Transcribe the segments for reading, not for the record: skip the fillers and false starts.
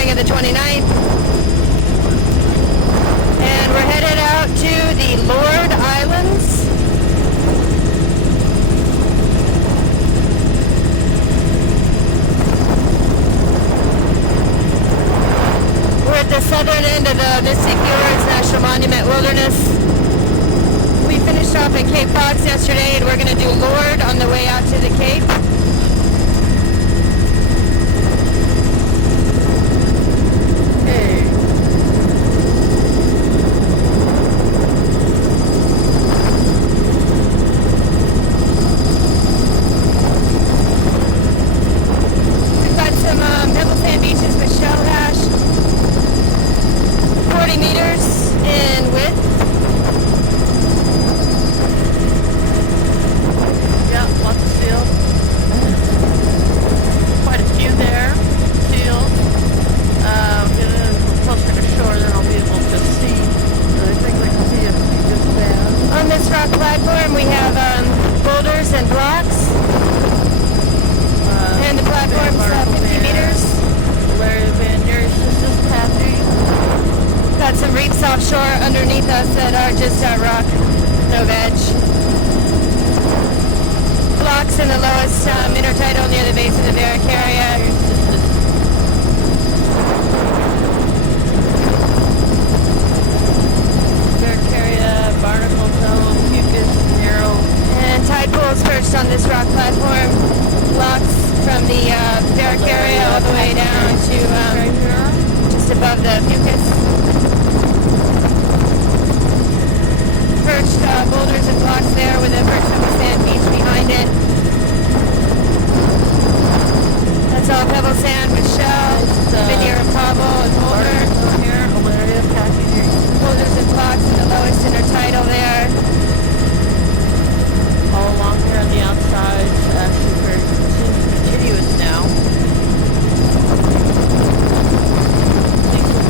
morning of the 29th. And we're headed out to the Lord Islands. We're at the southern end of the Mystic Fjords National Monument Wilderness. We finished off at Cape Fox yesterday, and we're going to do Lord on the way out to the Cape. We've got some pebble sand beaches with shell hash, 40 meters in width. Lots of seals. Quite a few there. Seals. Get a little closer to shore, then I'll be able to see. I think we can see a few just bad. On this rock platform, we have boulders and blocks. And the platform's 50 meters. Larry Van Near's just passing. Got some reefs offshore underneath us that are just rock, no veg. Blocks in the lowest intertidal near the base of the Barracaria. Barracaria, barnacle zone, mucus, narrow. And tide pools perched on this rock platform. Blocks from the Barracaria all the way down to just above the mucus. Perched boulders and blocks there with a perched pebble sand beach behind it. That's all pebble sand with shell, veneer and cobble and boulder. Here, Alaria, Boulders and blocks in the lowest intertidal there. all along here on the outside. Actually, very continuous now.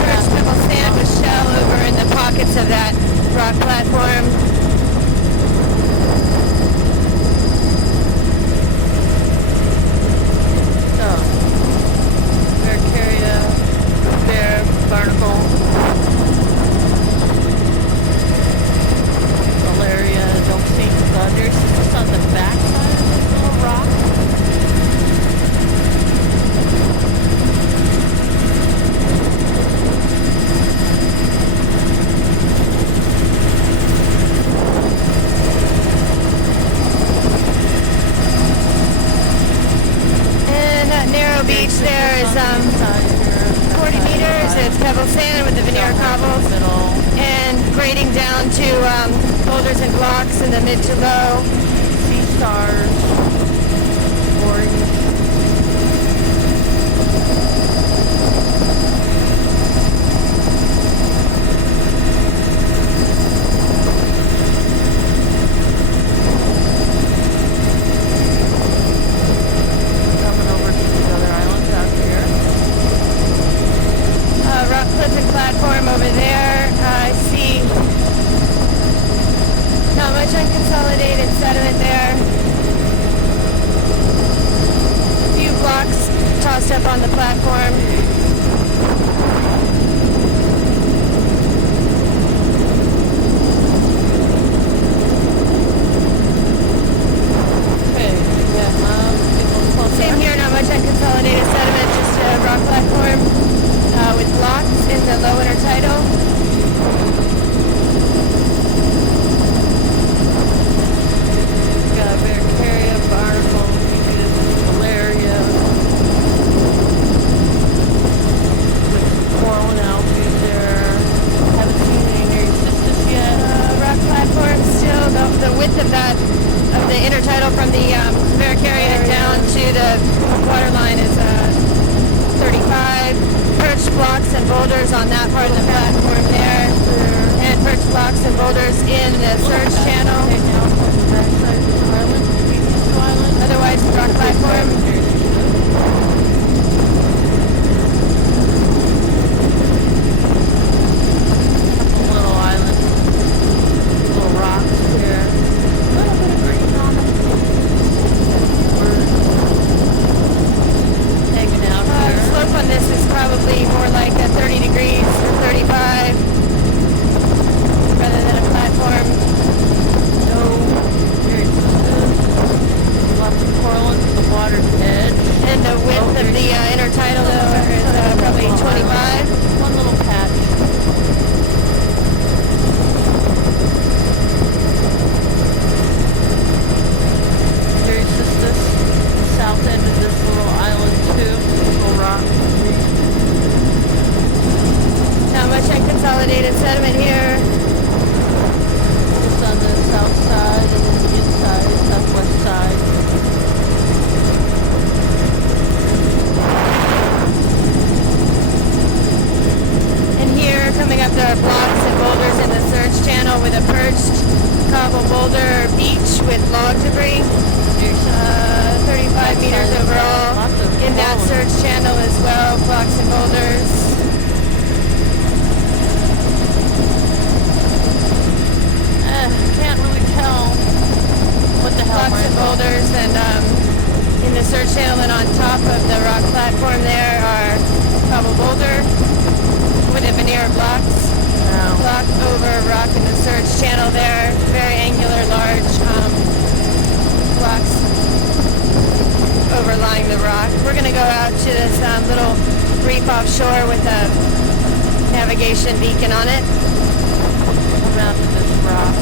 Perched pebble sand with shell over in the pockets of that rock platform. So, Barracaria, bear, barnacle, Alaria, don't see thunders. It's just on the back side of this little rock. And that narrow beach there is 40 meters. It's pebble sand with the veneer cobbles. And grading down to boulders and blocks in the mid to low. Sea stars, orange. Coming over to these other islands out here. Rock cliff and platform over there. I see not much unconsolidated sediment there. A few blocks tossed up on the platform. Okay, yeah, get a little closer. Same here, not much unconsolidated sediment, just a rock platform with blocks in the low intertidal. Got Barracaria, barnacle, mucus, Alaria, with coral and algae there. Haven't seen any near Eustace yet. Rock platform still, the width of that, of the intertidal from the Barracaria down to the waterline is 35. Perched blocks and boulders on that part of the platform there. And perched blocks and boulders in the surge channel. Okay, now it's on the backside of the island, between these two islands. Otherwise, the rock platform. Little island, little rocks here. A little bit of green on them. We're hanging out here. The slope on this is probably more unconsolidated sediment here. Just on the south side and then the inside, southwest side. And here, coming up, there are blocks and boulders in the surge channel with a perched cobble boulder beach with log debris. There's 35 meters overall in that surge channel as well, blocks and boulders. Can't really tell what the hell Blocks and boulders, and in the surge channel and on top of the rock platform there are cobble boulder with a veneer blocks. Block over rock in the surge channel there, very angular, large blocks overlying the rock. We're going to go out to this little reef offshore with a navigation beacon on it. Come out to this rock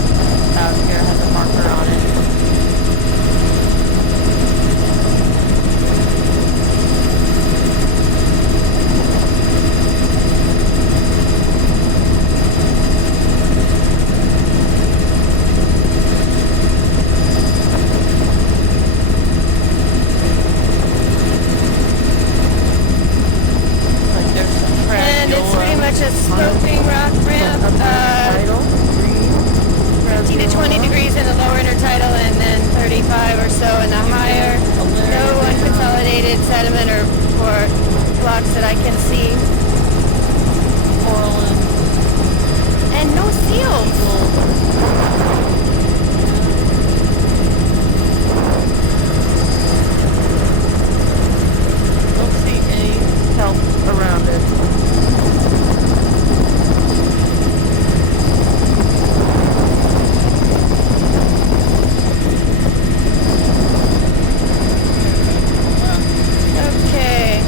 out here, has a marker on it. And it's pretty much a sloping rock ramp. 15 to 20 degrees in the lower intertidal and then 35 or so in the higher. No unconsolidated sediment or blocks that I can see. Coral And no seals. Don't see any kelp around it. Okay.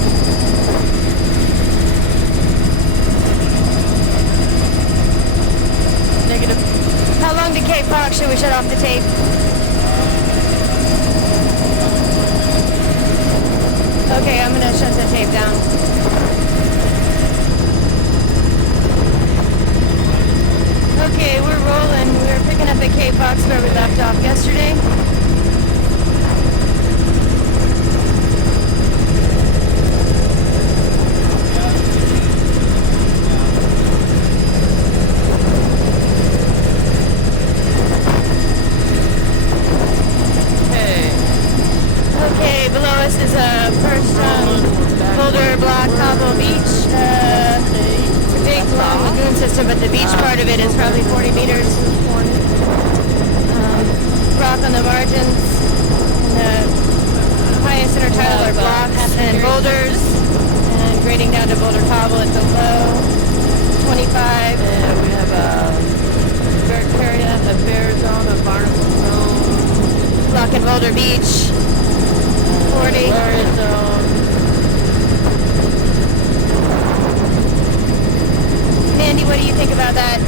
Negative. How long to Cape Fox? Should we shut off the tape? Okay, I'm gonna shut the tape down. Okay, we're rolling. We're picking up at Cape Fox where we left off yesterday. Okay, below us is a perched boulder block cobble beach. It's a big long lagoon system, but the beach part of it is probably 40 meters. Rock on the margins. And the highest intertidal are blocks and boulders. And grading down to boulder cobble at the low 25. And we have a bear area, a bear zone, a barnacle zone. Block and boulder beach. 40. Bear zone. Mandy, what do you think about that?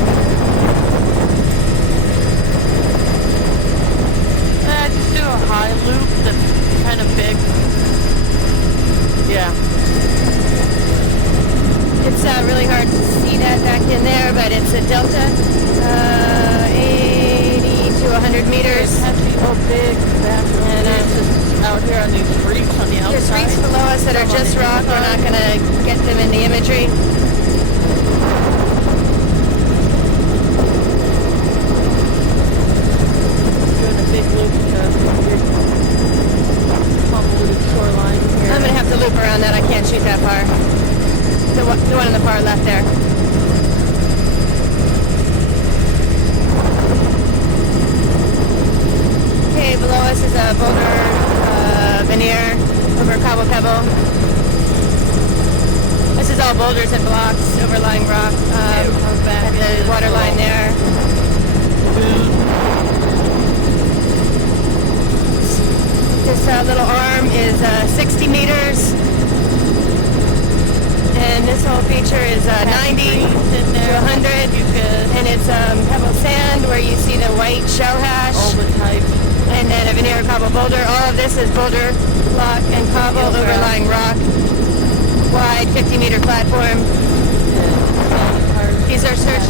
Just do a high loop that's kind of big. Yeah. It's really hard to see that back in there, but it's a delta. 80 to 100 meters. Big And just out here on these reefs on the outside. there's reefs below us that are just rock. We're not going to get them in the imagery. Doing a big loop to convoluted shoreline here. I'm going to have to loop around that. I can't shoot that far. The one on the far left there. Okay, below us is a boulder veneer over Cobble Pebble. This is all boulders and blocks overlying rock at the water line there. This little arm is 60 meters. And this whole feature is 90 to 100. And it's pebble sand where you see the white shell hash. All the type. And then a veneer cobble boulder. All of this is boulder, block, and cobble overlying rock. Wide 50-meter platform. These are surge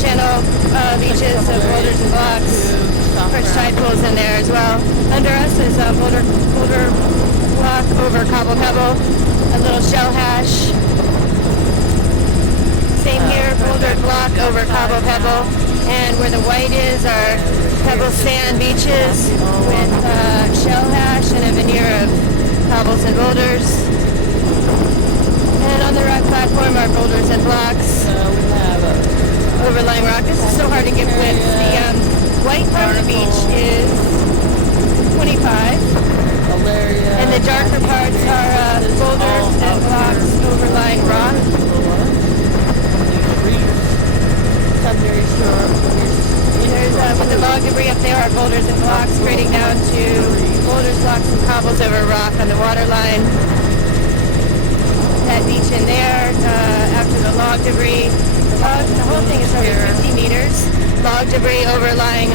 beaches of boulders and blocks. Fresh tide pools in there as well. Under us is a boulder block over cobble pebble, a little shell hash. Same here, boulder block over cobble pebble, and where the white is are pebble sand beaches with shell hash and a veneer of cobbles and boulders. And on the rock platform are boulders and blocks. We have Overlying rock. This is so hard to give width. The white part of the beach is 25, and the darker parts are boulders and blocks overlying rock. There's with the log debris up there are boulders and blocks grading down to boulders, blocks, and cobbles over rock on the water line. That beach in there after the log debris. The whole thing is over 50 meters. Log debris overlying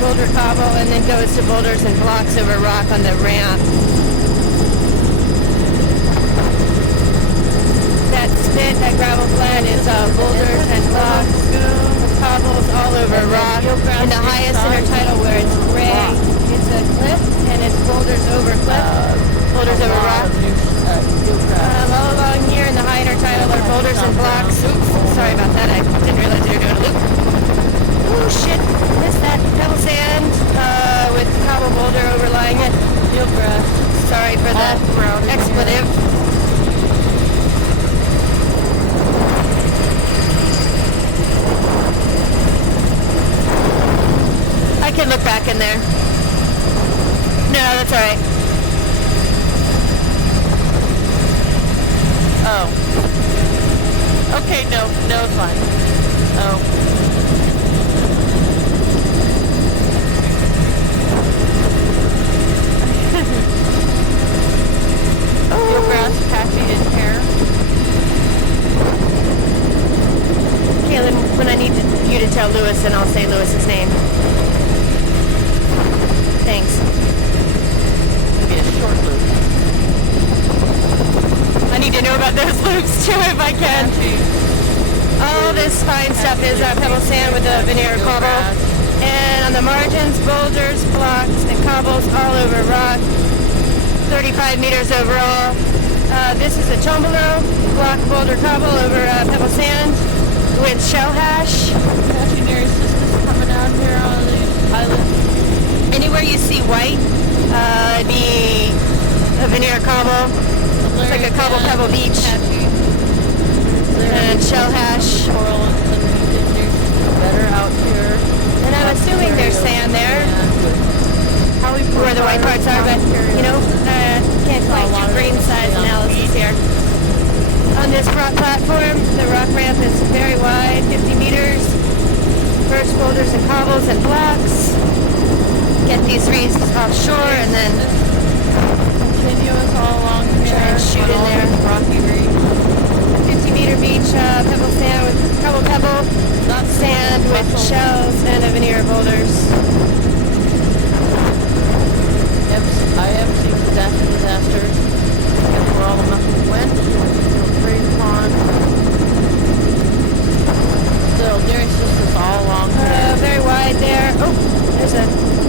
boulder cobble, and then goes to boulders and blocks over rock on the ramp. That spit, that gravel flat is boulders and blocks, cobbles all over rock. In the highest intertidal where it's gray, it's a cliff, and it's boulders over cliff, boulders over rock. All along here in the high intertidal are boulders and blocks. Oops, sorry about that. I didn't realize you were doing a loop. Oh shit, missed that. Pebble sand with cobble boulder overlying it. Sorry for the expletive. I can look back in there. No, that's alright. Oh. Okay, no, it's fine. Oh. Your grass patchy in here. Caleb, when I need you to tell Lewis, then I'll say Lewis's name. Thanks. Maybe a short loop. I need to know about those loops too if I can. All this fine stuff is pebble sand with a veneer of cobble. And on the margins, boulders, blocks, and cobbles all over rock. 35 meters overall. This is a tombolo, block, boulder, cobble over pebble sand with shell hash. Imaginary systems coming out here on the island. Anywhere you see white, be a veneer cobble. It's like a cobble pebble beach. And shell hash. Coral and better out here. And I'm assuming there's sand there. Where the white parts are, but you know, can't quite do grain size analysis here. On this rock platform, the rock ramp is very wide, 50 meters. First boulders and cobbles and blocks. Get these reefs offshore and then continuous all along here. Try and shoot in there. Rocky reef. 50 meter beach, pebble sand with cobble pebble, not sand with shells and a veneer of boulders. I am seeing disaster. Guess where all the muscles went. Great pond. Still, dairy systems all along here. Very wide there. Oh, there's a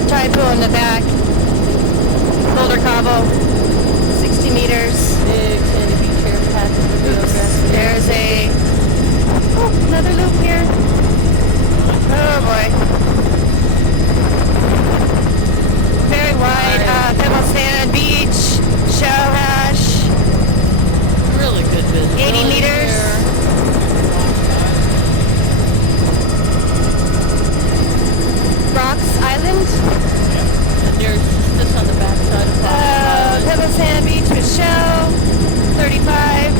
tide pool in the back. Boulder cobble, 60 meters. Big sandy beach here. There's another loop here. Oh boy. Very wide, pebble sand beach, shell hash. Really good business. 80 meters. Rocks Island. And there's this on the back side of Island. Pebble sand beach with shell, 35.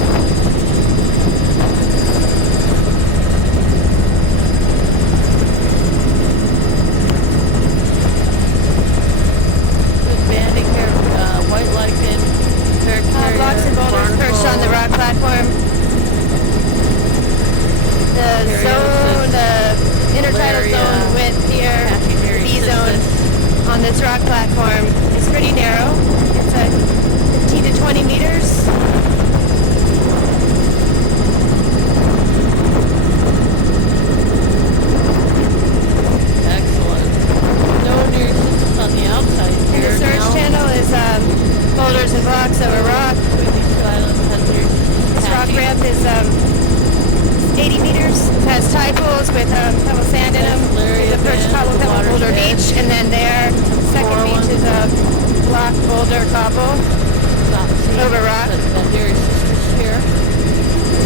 White lichen, blocks and boulders perched on the rock platform. The zone, the intertidal zone width here, B zone on this rock platform is pretty narrow. It's a 15 to 20 meters. Hash, and then there, second beach is a block boulder cobble over rock. Secondary sisters here.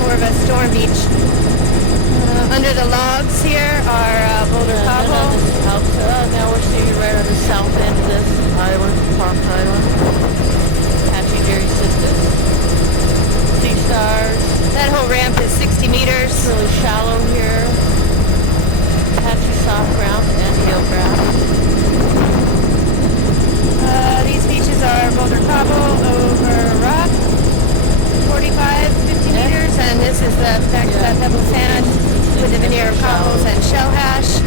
More of a storm beach. Under the logs here are boulder cobble. Now we're seeing right on the south end of this island, Park Island. Secondary sisters. Sea stars. That whole ramp is 60 meters. It's really shallow here. Patchy soft ground and eelgrass. These beaches are boulder cobble over rock, 45, 50 meters, and this is the back to that pebble sand with the veneer of cobbles and shell hash.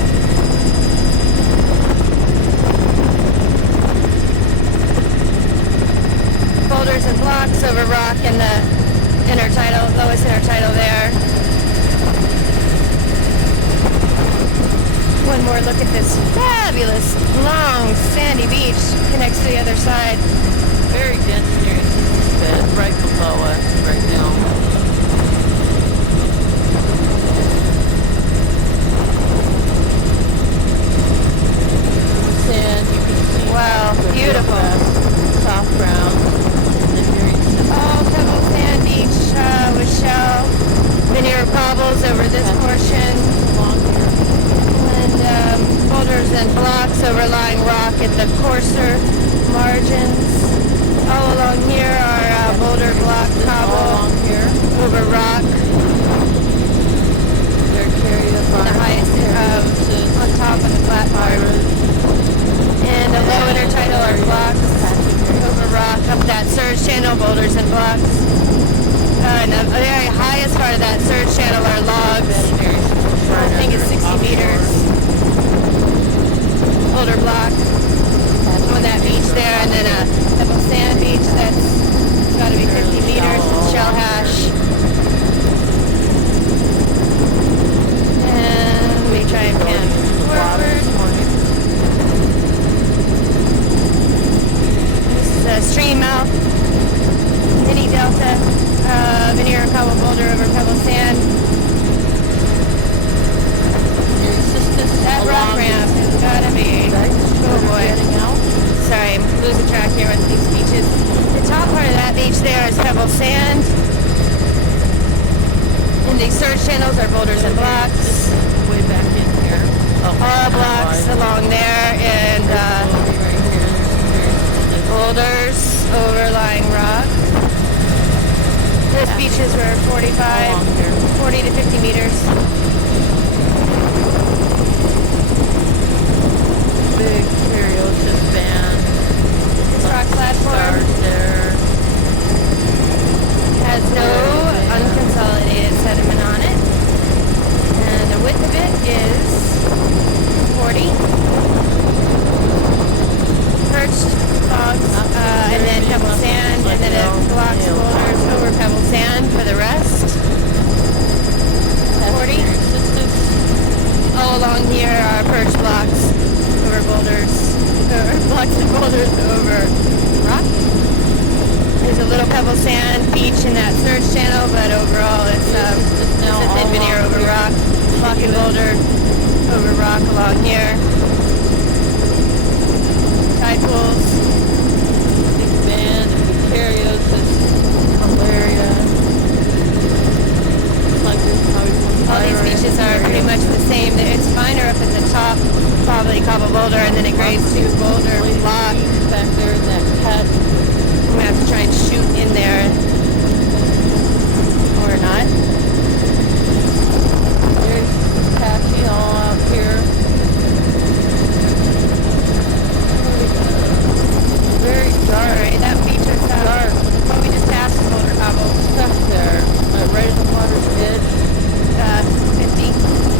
Boulders and blocks over rock in the intertidal, lowest intertidal there. One more look at this fabulous, long, sandy beach. Connects to the other side. Very dense here. It's right below us right now. Sand, you can see. Wow, beautiful. Soft ground. All pebble sand beach with shell. Veneer cobbles over this portion. And boulders and blocks overlying rock at the coarser margins. All along here are boulder block cobble over rock. The highest on top of the flat part. And the low intertidal are blocks over rock up that surge channel, boulders and blocks. And the very highest part of that surge channel are logs. I think it's 60 meters. Boulder block on that beach there, and then a pebble sand beach that's got to be 50 meters with shell hash. And let me try and pan forward. This is a stream mouth, mini delta, veneer cobble boulder over pebble sand. That rock ramp has got to be, oh boy, sorry, I'm losing track here with these beaches. The top part of that beach there is pebble sand, and the surge channels are boulders and blocks. Way back in here. All blocks along there, and boulders overlying rock. Those beaches were 40 to 50 meters. Big stereotype band. This rock platform there. has no unconsolidated sediment on it, and the width of it is 40. Perched logs, and then pebble sand, and then it blocks boulders over pebble sand for the rest. 40. All along here are perched blocks over boulders, or blocks and boulders over rock. There's a little pebble sand beach in that surge channel, but overall it's a thin veneer over rock, block and boulder over rock along here. Tide pools. Big band, eukaryosis, malaria. Like all these beaches are pretty much the same. It's finer up at the top, probably cobble boulder, and then it grades to boulder block. Back there in that cut. I'm going to have to try and shoot in there. Or not. There's patchy all out here. Very dark. Alright, that beach is dark. Well, we just passed boulder cobble. Stuck there. Right at the water's edge. 50.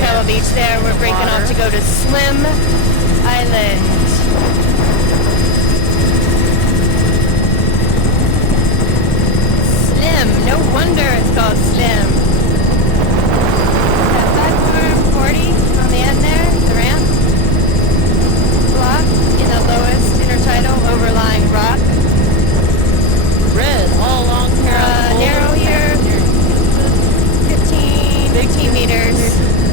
Pebble Beach there. We're breaking off to go to Slim Island. Slim. No wonder it's called Slim. That platform 40 on the end there, the ramp. Block in the lowest intertidal overlying rock. Red all along here. Narrow here. 15 meters.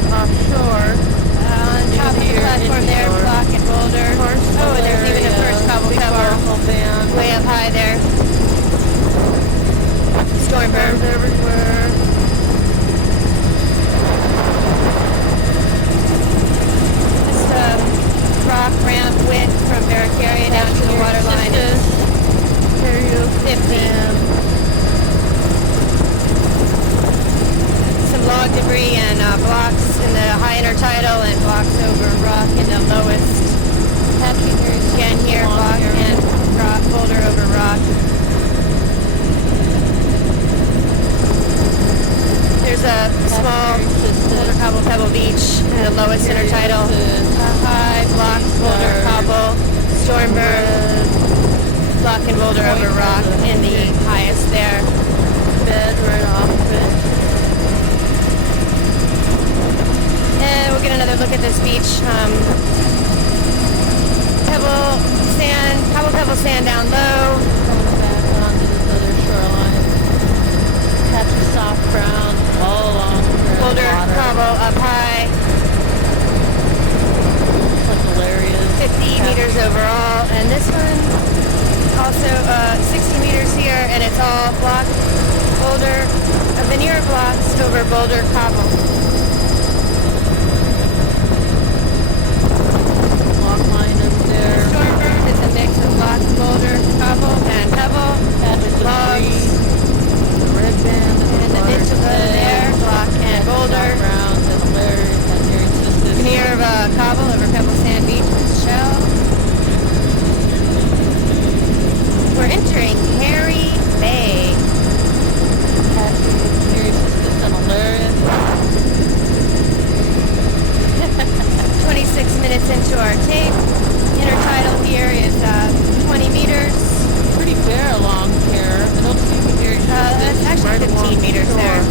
Offshore. On top of the platform there, block and boulder. Oh, and there's even a first cobble pebble way up high there. Storm berms everywhere. Just rock ramp width from Barracaria down to the water line is 50. Some log debris and blocks in the high intertidal and blocks over rock in the lowest. Again here, block and rock, boulder over rock. There's a small boulder cobble pebble beach in the lowest intertidal. High block, boulder cobble, storm berm, block and boulder over rock in the highest there. Bed right off of it. And we'll get another look at this beach. Pebble sand down low. Going back onto this other shoreline. Patch of soft ground all along here. Boulder cobble up high. Some areas. 50 meters overall. And this one also 60 meters here, and it's all block, boulder, veneer blocks over boulder cobble. Block line up there. Storm berm is a mix of block, boulder, cobble, and pebble. Logs. Red band And the ditch over there, block and boulder. Ground and layers and nearing system. Veneer of cobble over pebble sand beach with shell. We're entering Harry Bay. Nearing system area. 26 minutes into our tape. Intertidal here is 20 meters. Pretty bare along here. I don't see the very That's actually 15 meters there.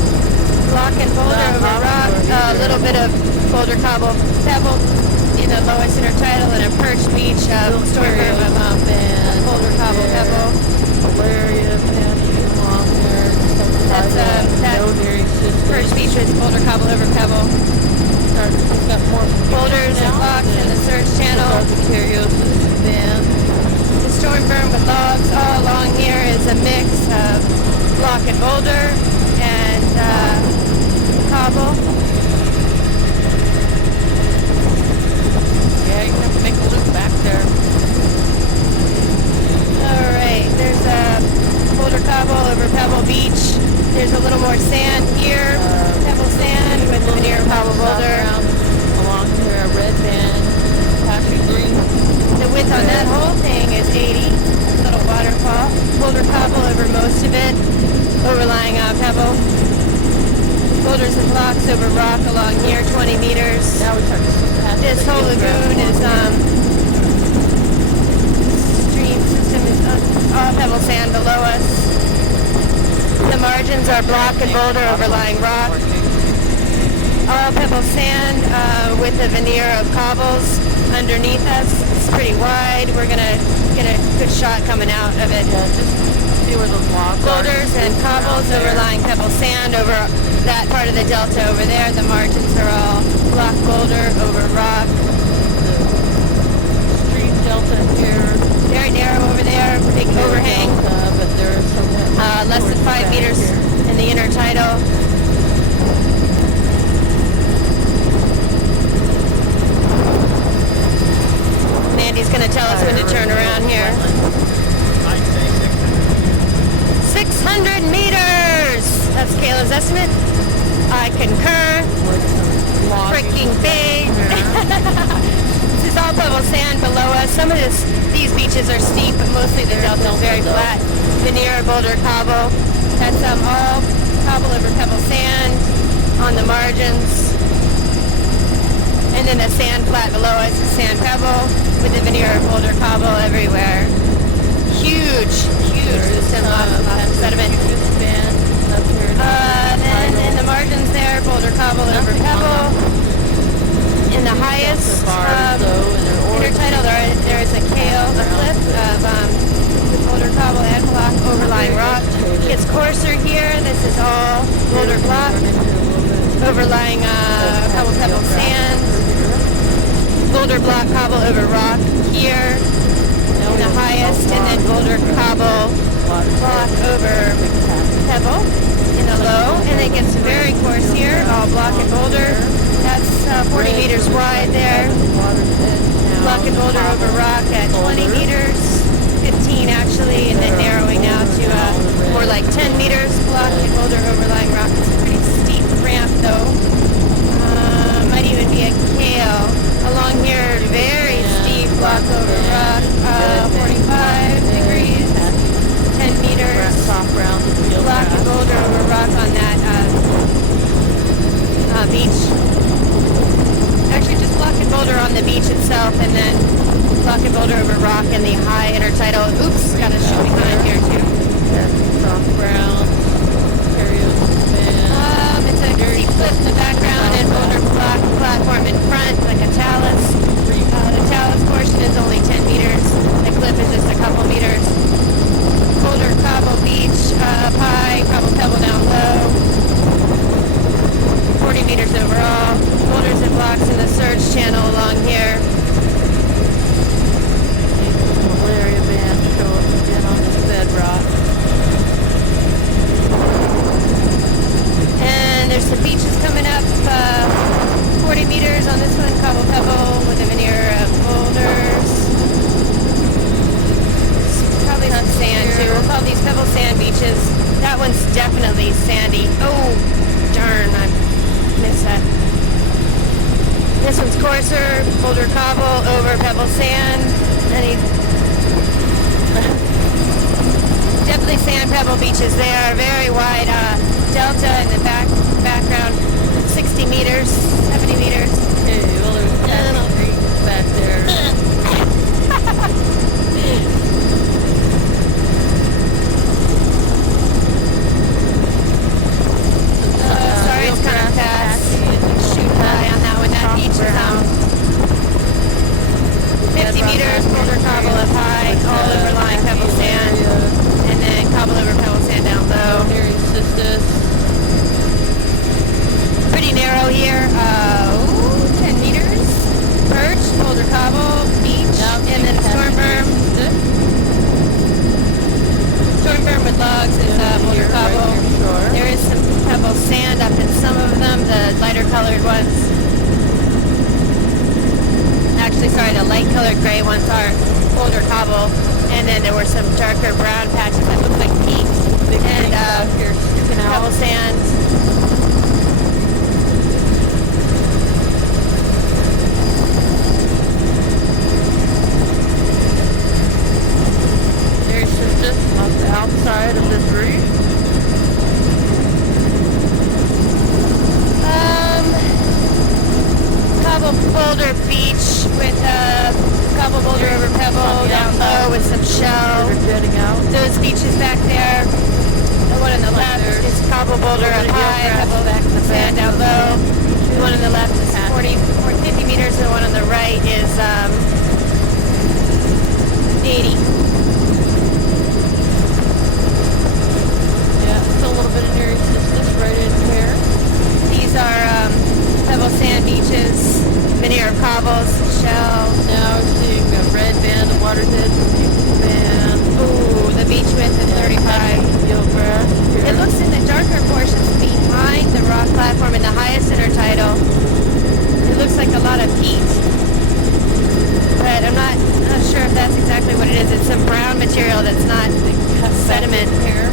Block and boulder over rock. A little bit of boulder cobble pebble in the lowest intertidal and a perch beach. Storm berm of boulder cobble pebble. area patchy along there. That's perch beach with boulder cobble over pebble. We've got more Boulders and blocks in the surge channel. The storm berm with logs all along here is a mix of block and boulder and cobble. Yeah, you have to make a loop back there. Alright, there's a boulder cobble over Pebble Beach. There's a little more sand here. Pebble sand with the veneer cobble boulder. Along here, a red band, patchy green. The width on that whole thing is 80. Little waterfall. Boulder cobble over most of it. Overlying pebble. Boulders and blocks over rock along here, 20 meters. Now we start to see past This whole lagoon is stream system is all pebble sand below us. The margins are block and boulder overlying rock. All pebble sand with a veneer of cobbles underneath us. It's pretty wide. We're gonna get a good shot coming out of it. Yeah, just see where those blocks are. Boulders and cobbles overlying pebble sand over that part of the delta over there. The margins are all block boulder over rock. The stream delta here. Very narrow over there. Big overhang. Delta, but there is some Less than 5 meters here. in the intertidal. Andy's going to tell us when to turn around here. 600 meters! That's Kayla's estimate. I concur. Freaking big. This is all pebble sand below us. Some of these beaches are steep, but mostly the delta is very flat. Veneer, boulder, cobble. That's all cobble over pebble sand on the margins. And then the sand flat below us is sand pebble with the veneer of boulder cobble everywhere. Huge system, lots of sediment. Then in the margins there, boulder cobble over pebble. In the highest intertidal, there is a cliff with boulder cobble and block overlying rock. It gets coarser here. This is all boulder block overlying pebble sand. Boulder block cobble over rock here in the highest, and then boulder cobble block over pebble in the low, and it gets very coarse here, all block and boulder. That's 40 meters wide there. Block and boulder over rock at 20 meters, 15 actually, and then narrowing now to more like 10 meters. Block and boulder overlying rock. It's a pretty steep ramp though. Might even be a kale. Along here, very steep block over rock, 45 degrees, 10 meters. Block and boulder over rock on that beach. Actually, just block and boulder on the beach itself, and then block and boulder over rock in the high intertidal. Oops, got a shoot behind here too. Soft ground. It's a steep cliff in the background and boulder block platform in front, like a talus. The talus portion is only 10 meters. The cliff is just a couple meters. Boulder cobble beach up high, cobble pebble down low. 40 meters overall. Boulders and blocks in the surge channel along here. Malaria band show up again on this bedrock. And there's some beaches coming up, 40 meters on this one, cobble pebble with a veneer of boulders. Probably some sand too. We'll call these pebble sand beaches. That one's definitely sandy. Oh, darn, I missed that. This one's coarser, boulder cobble over pebble sand. Definitely sand pebble beaches there. Very wide delta in the background, 60 meters, 70 meters. Okay, well there's a creek back there. Sorry, it's kind of fast. Shoot high on that one. That beach is 50 meters, boulder cobble up high, all overlying pebble sand, and then cobble over pebble sand down low. Pretty narrow here. 10 meters. Perch, boulder cobble, beach, and then storm berm. Storm berm with logs is boulder cobble. There is some pebble sand up in some of them, the lighter colored ones. Actually, sorry, the light colored gray ones are boulder cobble, and then there were some darker brown patches that look like peaks, and pebble sand. There's just off the outside of this reef. Cobble boulder beach with cobble boulder over pebble down low with some shell. Those beaches back there. The one on the left is cobble boulder up high, pebble sand down low. The one on the left is 40 or 50 meters. The one on the right is 80. Yeah, still a little bit of near this right in here. These are pebble sand beaches, veneer of cobbles, shell. Now we're seeing a red band, a watershed band. Ooh, the beach width is 35. It looks in the darker portions behind the rock platform in the highest intertidal. It looks like a lot of peat. But I'm not sure if that's exactly what it is. It's some brown material that's not sediment here.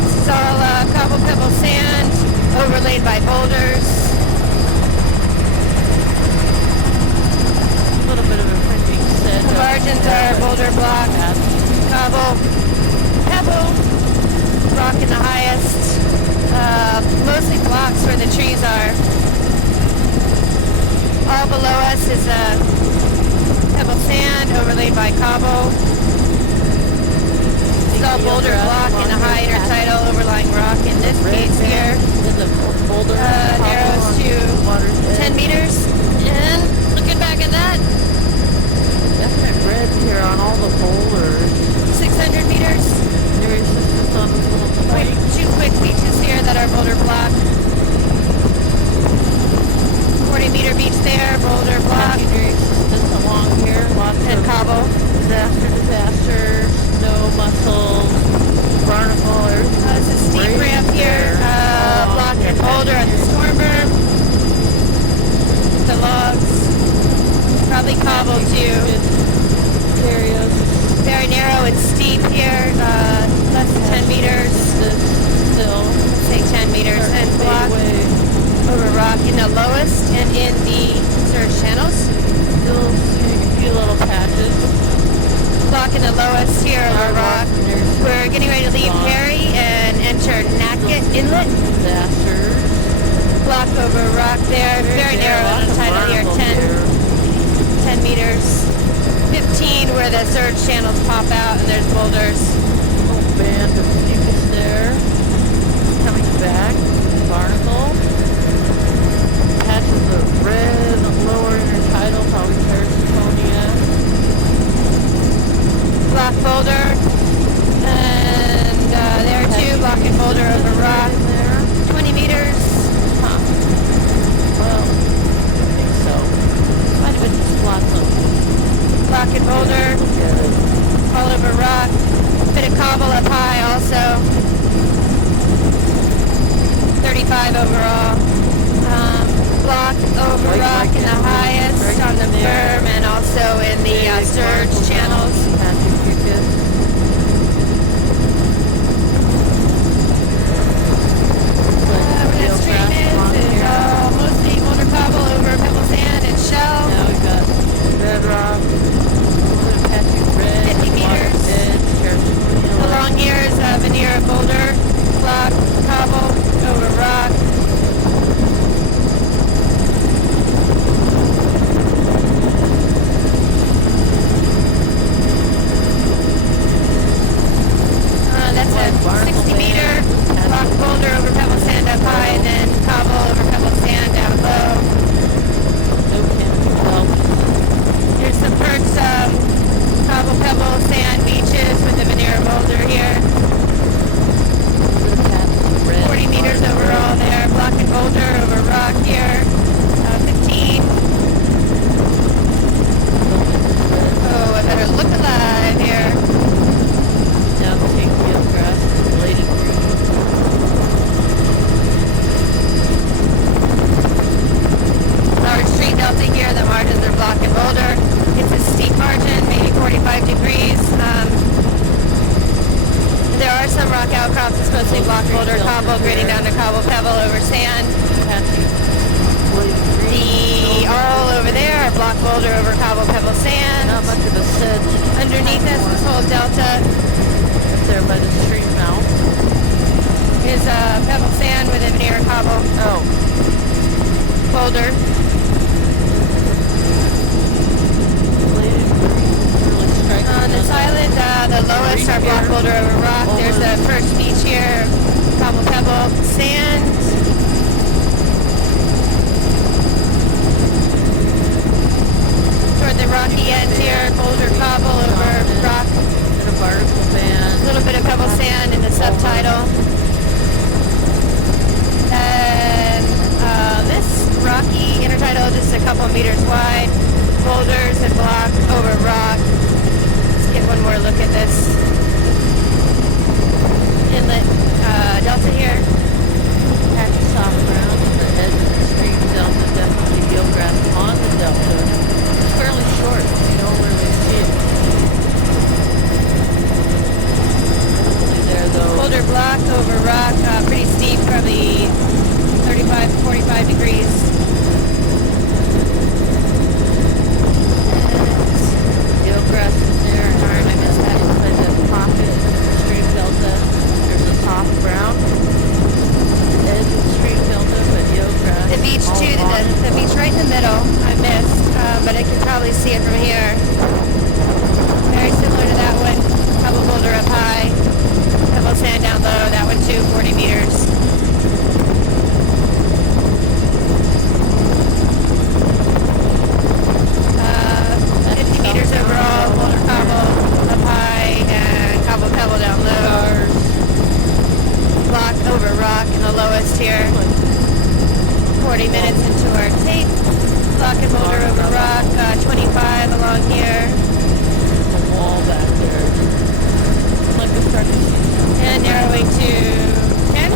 This is all cobble pebble sand overlaid by boulders. A little bit of a printing set. The margins are boulder block, cobble, pebble, rock in the highest. Mostly blocks where the below us is pebble sand overlaid by cobble. This is all boulder block in a high intertidal overlying rock in this case here. Narrows to 10 meters. And looking back at that, Definite red here on all the boulders. 600 meters. There is just on this little point. Two quick beaches here that are boulder block. 40-meter beach there, boulder block. Just along here. Lots And of cobble. disaster, snow mussels, barnacle. This is steep ramp here. Block and boulder on the storm berm. The logs. Probably cobble too. Areas. Very narrow and steep here. Less than 10 meters. Still. Say 10 meters. And block over rock in the lowest and in the surge channels. Still seeing a few little patches. Block in the lowest here over rock. We're getting ready to leave Harry and enter Nakit Inlet. Disasters. Block over rock there. Very narrow tidal here. 10 meters. 15 where the surge channels pop out and there's boulders. Little band of mucus there. Coming back. Barnacle. Patches of red, lower intertidal, probably Parasiconia. Block boulder. And there too. Block and boulder over rock. 20 meters. Huh. Well, I think so. Might have been just lots of Block and boulder. All over rock. Bit of cobble up high also. 35 overall. Block over rock in the highest on the berm and also in the surge channels. Where that stream is mostly boulder cobble over pebble sand and shell. Now we've got bedrock, patchy red, 50 meters. Along here is a veneer of boulder, block, cobble, over rock. That's a 60 meter block boulder over pebble sand up high and then cobble over pebble sand down low. Here's some perks of cobble, pebble, sand beaches with the veneer boulder here. 40 meters overall there. Block and boulder over rock here. 15. Oh, I better look alive here. Down the pink field grass, bladed green. Large street delta here. The margins are block and boulder. It's a steep margin, maybe 45 degrees. There are some rock outcrops, it's mostly block boulder, cobble, grading down to cobble, pebble over sand. All over there are block boulder over cobble, pebble, sand. Not much of a sedge. Underneath us, this whole delta There by the stream mouth. is pebble sand with a veneer cobble Oh. boulder. Bladed green. Really striking. On this island, the lowest are block boulder over rock. There's the first beach here, cobble, pebble, sand. Toward the rocky end here, boulder, cobble over rock. And a barnacle band. A little bit of pebble sand in the subtidal. And this rocky intertidal, just a couple meters wide. Boulders and block over rock. Let's get one more look at this inlet delta here. Patch of soft ground on the edge of the stream delta. Definitely eelgrass on the delta. It's fairly short. You don't really see it. Definitely there though. Boulder block over rock, pretty steep, probably 35 to 45 degrees. Eelgrass is there. Darn, I missed that. Inside that pocket in the stream delta. There's a soft ground. over rock in the lowest here. 40 minutes into our tape. Block and boulder over rock, 25 along here. The wall back there. Like a starting. And narrowing to 10.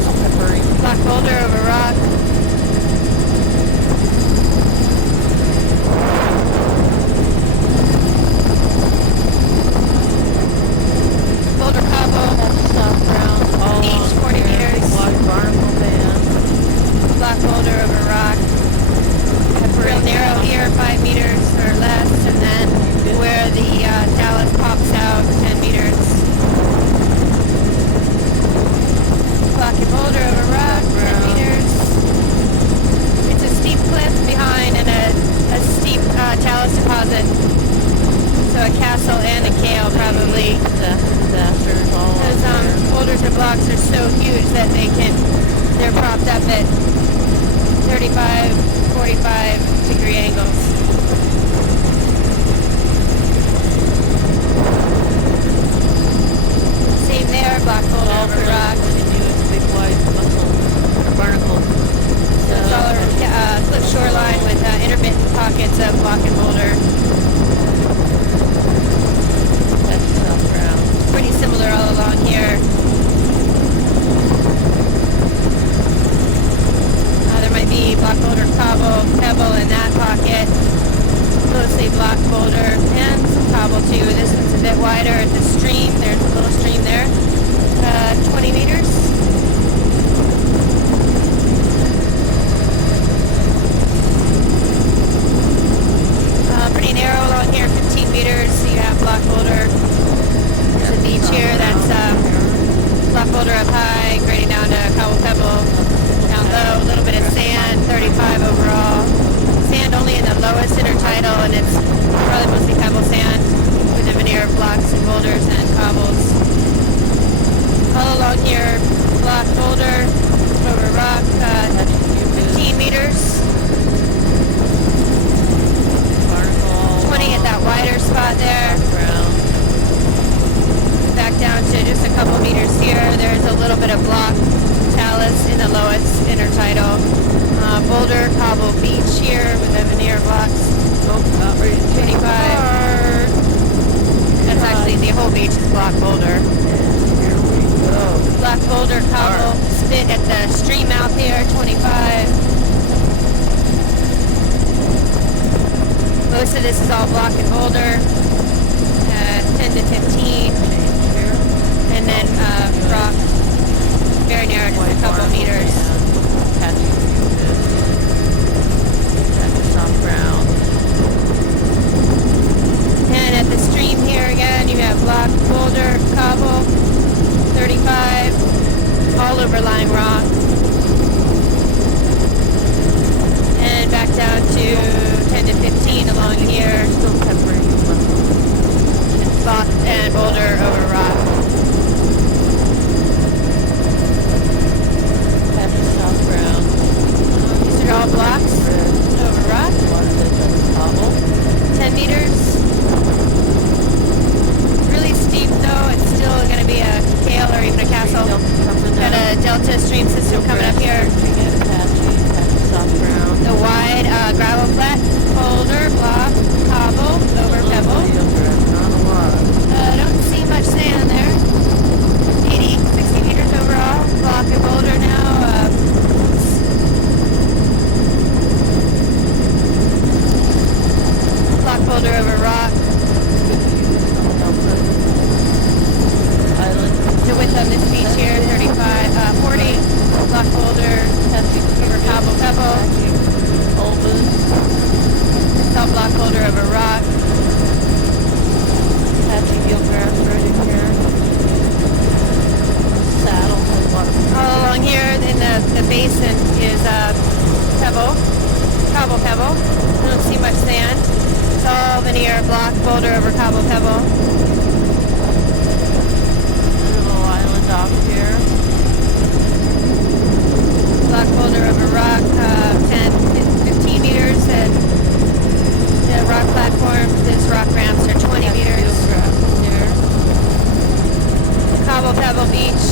Block boulder over rock. Boulder Cabo, South ground. All beach, along 40 here. meters. Wide barnacle band. Block boulder over rock. Real narrow here, 5 meters or less, and then where the talus pops out, 10 meters. Block and boulder over rock, 10 meters. It's a steep cliff behind and a steep talus deposit. So a castle and a kale probably. Disasters all Those over. boulders and blocks are so huge that they're propped up at 35, 45 degree angles. Same there, block boulder over rock. Big white barnacle. So it's all a cliff shoreline with intermittent pockets of block and boulder. That's South ground. Pretty similar all along here. There might be block boulder, cobble, pebble in that pocket. Mostly block boulder and some cobble too. This one's a bit wider at the stream. There's a little stream there. 20 meters. Pretty narrow along here, 15 meters. So you have block boulder. There's a beach here. That's block boulder up high, grading down to cobble, pebble. Down low, a little bit of sand, 35 overall. Sand only in the lowest intertidal, and it's probably mostly pebble sand with a veneer of blocks and boulders and cobbles. All along here, block boulder over rock, 15 meters. 20 at that wider spot there. Back down to just a couple meters here. There's a little bit of block talus in the lowest intertidal. Boulder, cobble beach here with a veneer of blocks. 25. That's actually the whole beach is block boulder. Here we go. Block boulder, cobble, spit at the stream mouth here, 25. Most of this is all block and boulder, 10 to 15. And then rock, very narrow, just a couple meters. Soft ground. And at the stream here again, you have block, boulder, cobble, 35, all overlying rock. And back down to 10 to 15 along here. Still peppering. Block and boulder over rock. That's soft ground. These are all blocks over rock. 10 meters. Really steep though. It's still going to be a kale or even a castle. Got a delta stream system coming up here. Soft ground. The wide gravel flat, boulder, block, cobble, over pebble. Not a lot. Don't see much sand there. 80, 60 meters overall. Block and boulder now. Block boulder over rock. The width of this beach here, 35, 40. Block boulder, over cobble, pebble. It's all block boulder over rock. Patchy eelgrass right in here. Saddle has a lot of All along here in the basin is pebble, cobble pebble. I don't see much sand. It's all veneer, block, boulder over cobble pebble. little island off here. Block boulder over rock, 10, 15 meters, and the rock platform, this rock ramps are 20 meters. Here. Cobble pebble beach,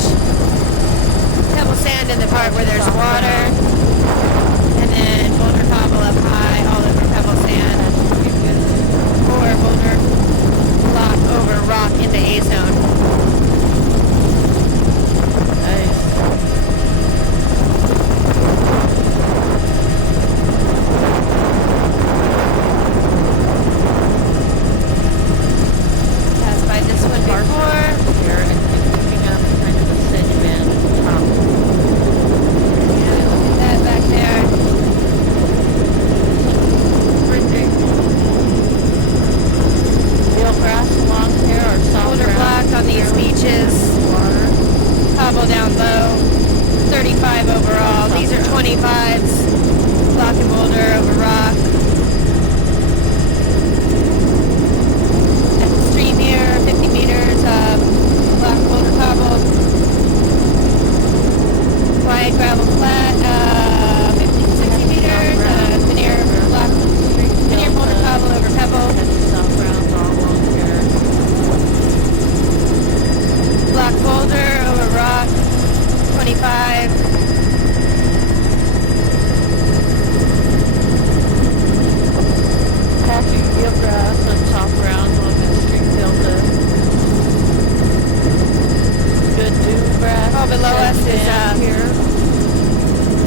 pebble pebble sand in the part where there's water, and then boulder cobble up high, all over pebble sand, or boulder block over rock into A zone. Nice. Passed by this one before. Here, I think picking up kind of a sedge band at the top. Yeah, look at that back there. Sprinting. Real grass along here or soft Boulder ground. block on these beaches. Water. Cobble down low. 35 overall. These are 25s. Block and boulder over rock. At the stream here, 50 meters. Block boulder cobble. Quiet gravel flat. 50 to 60 meters. Veneer block. Veneer boulder cobble over pebble. Soft grounds all along here. Block boulder over rock. 25. Patching real grass on soft grounds along the stream delta. Good dune grass. All below us sedge is band here.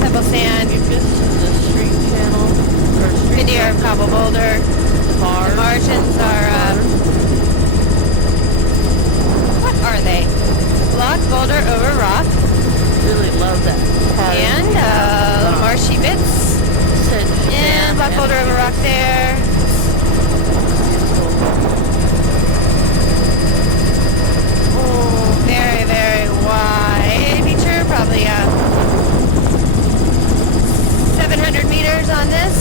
pebble sand. Mucus in the stream channel or stream Veneer delta. cobble boulder. Bars. The margins are, what are they? Block boulder over rock. Really love that pattern. And little marshy bits. Sedge And band block boulder over rock there. Oh, very, very wide feature. Probably 700 meters on this.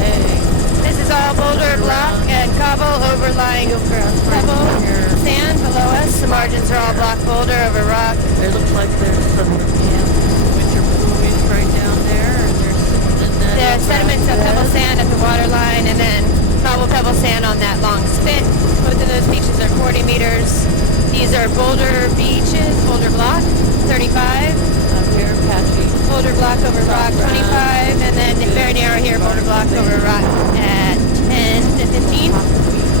Hey, This is all boulder, block, and cobble overlying pebble, sand below us. The margins are all block boulder over rock. there looks like there's some winter blueberries right down there, and there's The sediments of pebble sand at the water line, and then cobble pebble sand on that long spit. Both of those beaches are 40 meters. These are boulder beaches, boulder block, 35. Up here, patchy. Boulder block over rock, 25. And then very narrow here, boulder block over rock at 10 to 15.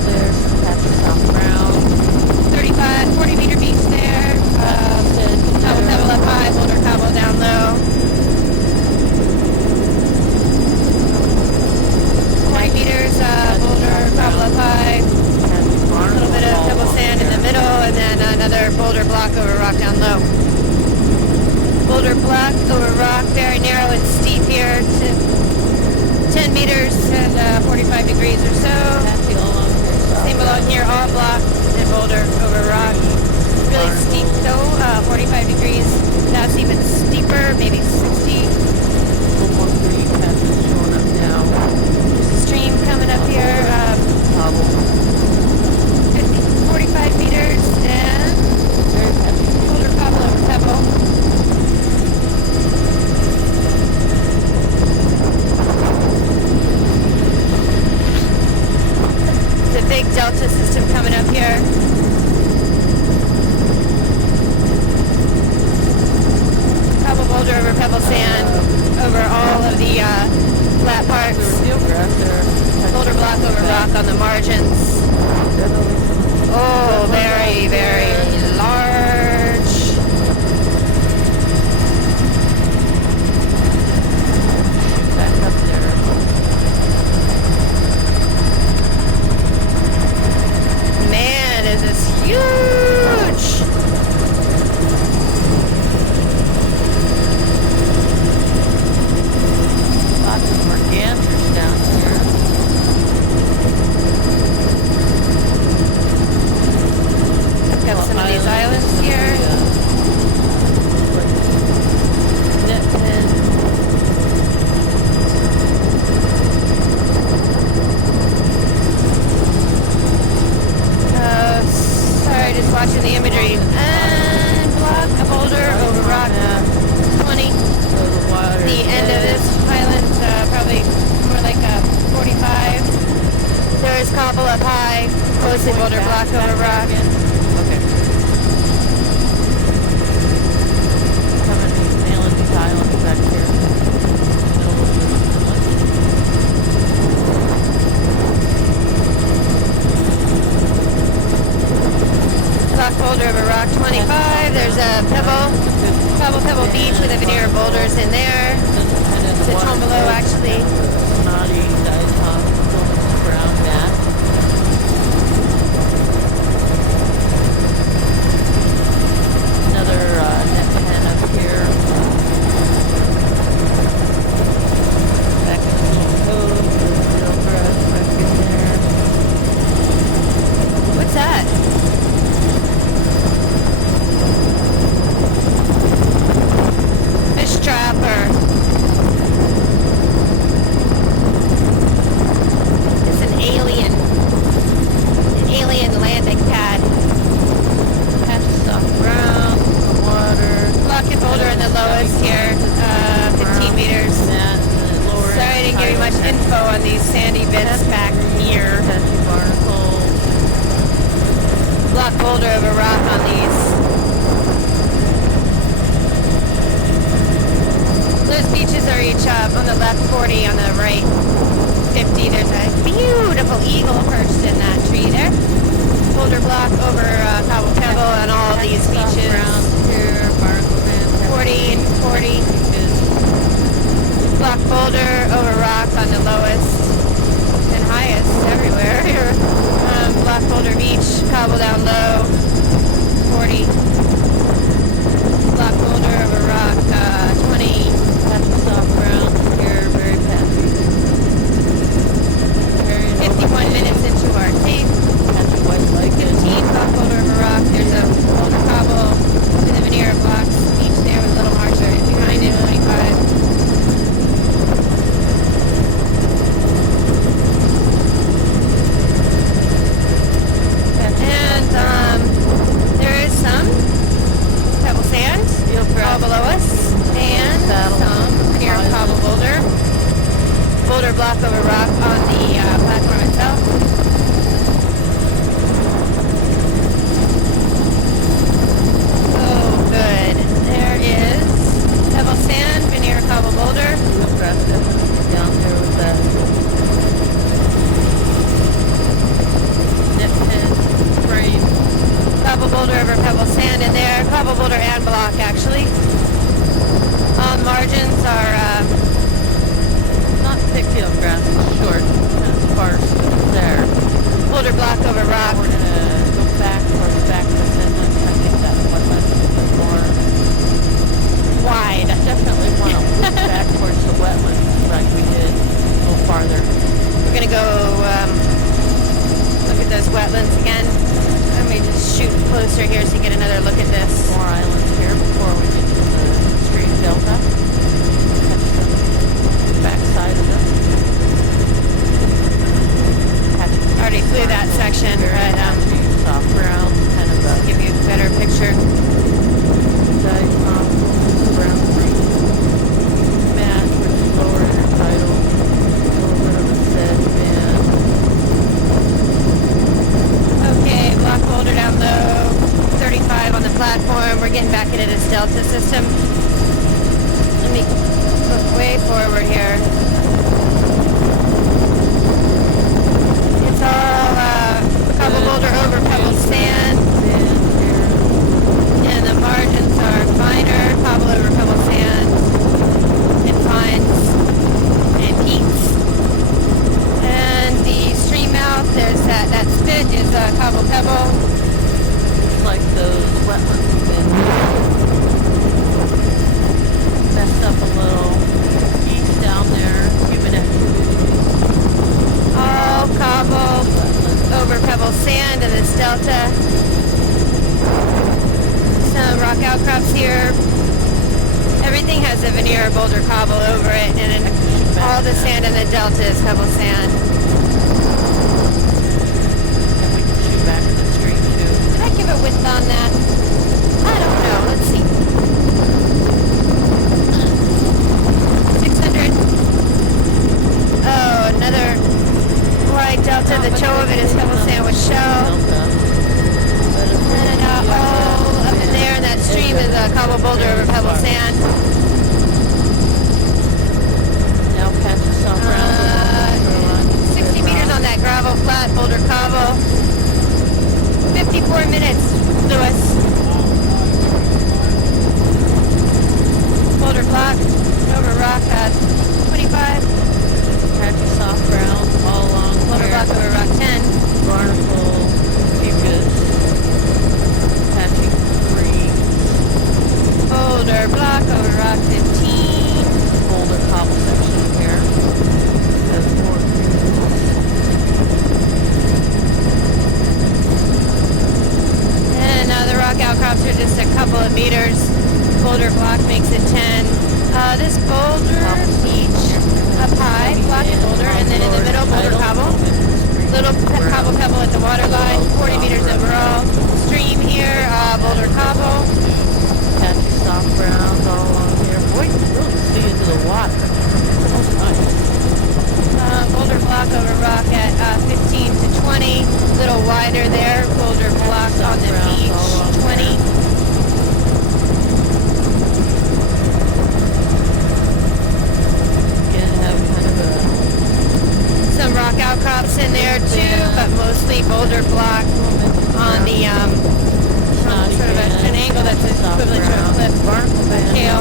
There's some patchy soft ground. 35, 40 meter beach there. Cobble pebble up high, boulder cobble down low. 20 meters, boulder cobble up high. A little bit of pebble sand in the middle, and then another boulder block over rock down low. Boulder block over rock, very narrow and steep here to 10 meters and 45 degrees or so. Patchy all along here. Same along here, all block and boulder over rock. Really steep though, 45 degrees. That's even steeper, maybe 60. Little more green patches showing up now. There's a stream coming up here, Cobble. 50, 45 meters, and Very patchy. boulder cobble over pebble. There's a big delta system coming up here. Cobble Pebble Beach with a veneer of boulders in there. It's a Tombolo, actually. Naughty diatom brown mat. Another net pen up here. Back in the little cove. There's real grass back in there. What's that? Fish trapper. It's an alien landing pad. Patch of soft brown, some water. Rocket boulder in the lowest here, 15 meters. Sorry I didn't give you much info on these sandy bits back here. Patchy barnacles. Block boulder over rock on these. Those beaches are each on the left 40, on the right 50. There's a beautiful eagle perched in that tree there. Boulder block over Cobble Pebble and all of these beaches. Here, barnacles in. 40 and 40. Block boulder over rock on the lowest and highest everywhere here. Block boulder beach, cobble down low, 40. Block boulder over rock, 20. Patch of soft brown here, very patchy. 51 minutes into our tape. Patch of white lichen. 15, block boulder over rock. There's a boulder cobble with a veneer of blocks. Beach there with a little marsh right behind it, 25. There is some pebble sand all below us, and some near cobble boulder. Boulder block over rock on the platform itself. Oh, good. There is pebble sand, veneer cobble boulder. Down here with that net pen frame. Cobble boulder over pebble sand in there. Cobble boulder and block, actually. Margins are Not thick heel grass, it's short, kind of sparse there. boulder block over rock. We're gonna go back towards back to Finland. I think that wetland is a bit more Wide. definitely want to move back towards the wetlands like we did a little farther. We're gonna go look at those wetlands again. Let me just shoot closer here so you get another look at this. More islands here before we get to the stream delta. Catch the backside of it. Already flew that section, but Soft brown, kind of a give you a better picture. diatom, brown green mat, which is lower intertidal. A little bit of a sedge band. Okay, block boulder down low. 35 on the platform. We're getting back into this delta system. Let me look way forward here. It's all cobble boulder over pebble sand. And the margins are finer, cobble over pebble sand, and fines, and peaks. And the stream mouth, there's that spit is cobble pebble. It's like those wetlands have been messed up a little. East down there, human activity. All cobble over pebble sand in this delta. Some rock outcrops here. Everything has a veneer boulder cobble over it, and then all the sand in the delta is pebble sand. And we can shoot back in the stream too. Did I give a width on that? I don't know. Let's see. 600. Oh, another wide delta. The toe of it is pebble sand with shell. And all up in there in that stream is a cobble boulder over pebble sand. Now patch the soft brown. 60 meters on that gravel flat boulder cobble. 54 minutes, Lewis. Boulder Block makes it 10. This Boulder Beach up high, Block and Boulder, and then in the middle, Boulder Cobble. Little Cobble Pebble at the water line, 40 meters overall. Stream here, Boulder Cobble. Patchy soft browns all along here. Boy, you can really see into the water. That's nice. Boulder Block over rock at 15 to 20. Little wider there. Boulder Block on the beach, 20. Some rock outcrops in there too, but mostly Boulder Block on the sort of an angle that's equivalent to a cliff tail.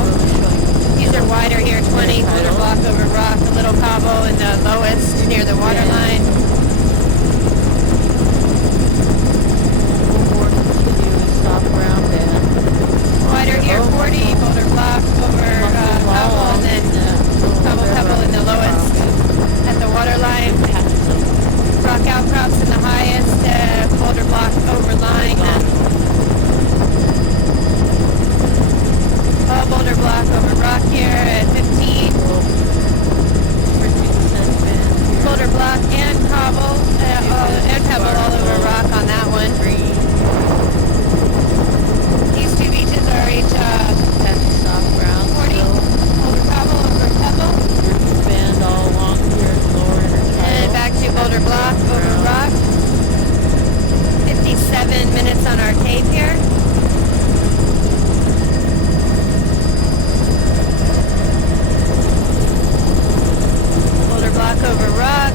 These are wider here, 20. Boulder Block over rock, a little cobble in the lowest near the water line. Wider here, 40. Boulder Block over cobble, and then cobble pebble in the lowest at the water line. Rock outcrops in the highest, Boulder Block overlying them. All Boulder Block over rock here at 15. Boulder Block and cobble, and pebble all over rock on that one. These two beaches are each 40. Boulder Cobble over pebble. Band all along here, lower And back to Boulder Block over rock. 57 minutes on our tape here. Boulder Block over rock.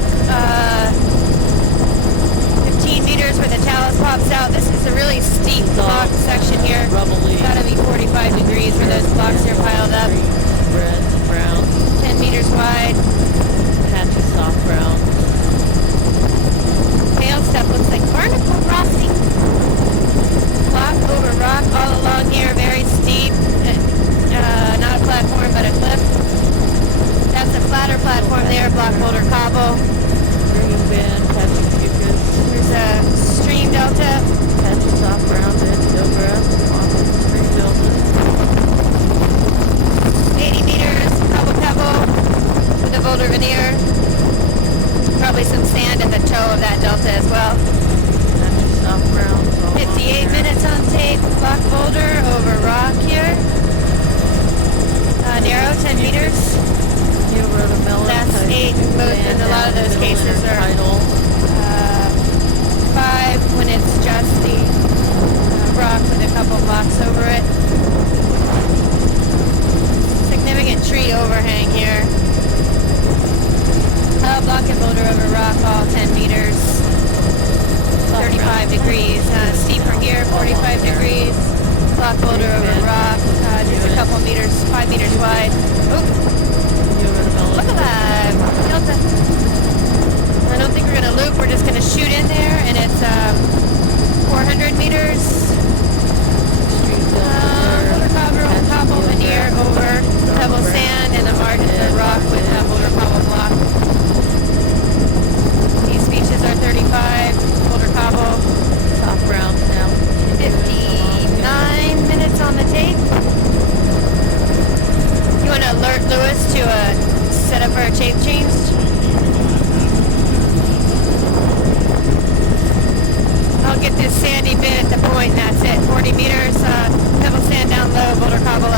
15 meters where the talus pops out. This is a really steep block section here. Gotta be 45 degrees where those blocks are piled up. Reds, browns. 10 meters wide. Patchy soft browns. Tail step looks like barnacle crossing. Block over rock all along here, very steep. Not a platform, but a cliff. That's a flatter platform there, Block Boulder Cobble. Green band, patchy fucus. There's a stream delta. Patchy soft browns, edge billgrass, stream delta. 80 meters, cobble pebble with a boulder veneer. Probably some sand at the toe of that delta as well. Patchy soft browns. 58 minutes on tape, Block Boulder over rock here. Narrow, 10 meters. That's 8. Most in a lot of those cases are 5 when it's just the rock with a couple blocks over it. Significant tree overhang here. Block and boulder over rock, all 10 meters. 35 degrees. Steeper here, 45 degrees. Block boulder over rock, just a couple meters, 5 meters wide. Oop. Look at that delta. I don't think we're going to loop, we're just going to shoot in there, and it's 400 meters. Boulder cobble veneer over pebble sand, and the margins of rock with boulder cobble block. These beaches are 35, boulder cobble. Soft browns now. 59 minutes on the tape. You want to alert Lewis to set up our tape change? I'll get this sandy bit at the point, and that's it. 40 meters, pebble sand down low, boulder cobble